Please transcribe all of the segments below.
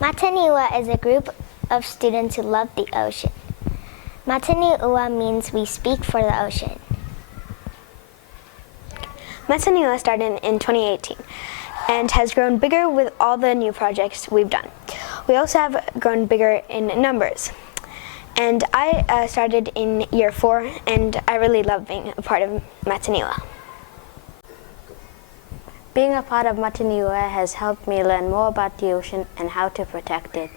Mataniua is a group of students who love the ocean. Mataniua means we speak for the ocean. Mataniua started in 2018 and has grown bigger with all the new projects we've done. We also have grown bigger in numbers. And I started in year 4 and I really love being a part of Mataniua. Being a part of Mataniua has helped me learn more about the ocean and how to protect it.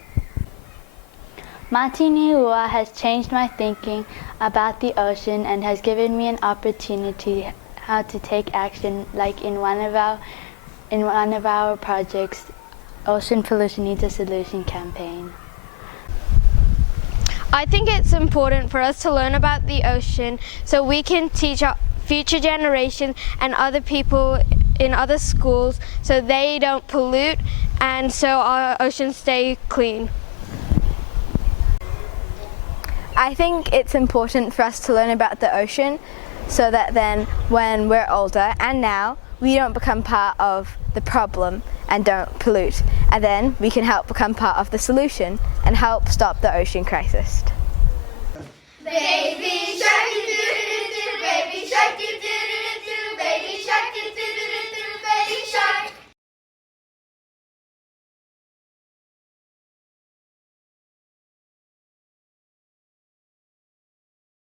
Mataniua has changed my thinking about the ocean and has given me an opportunity how to take action, like in one of our projects, Ocean Pollution Needs a Solution campaign. I think it's important for us to learn about the ocean so we can teach our future generations and other people in other schools so they don't pollute and so our oceans stay clean. I think it's important for us to learn about the ocean so that then when we're older and now we don't become part of the problem and don't pollute, and then we can help become part of the solution and help stop the ocean crisis. Baby shark, baby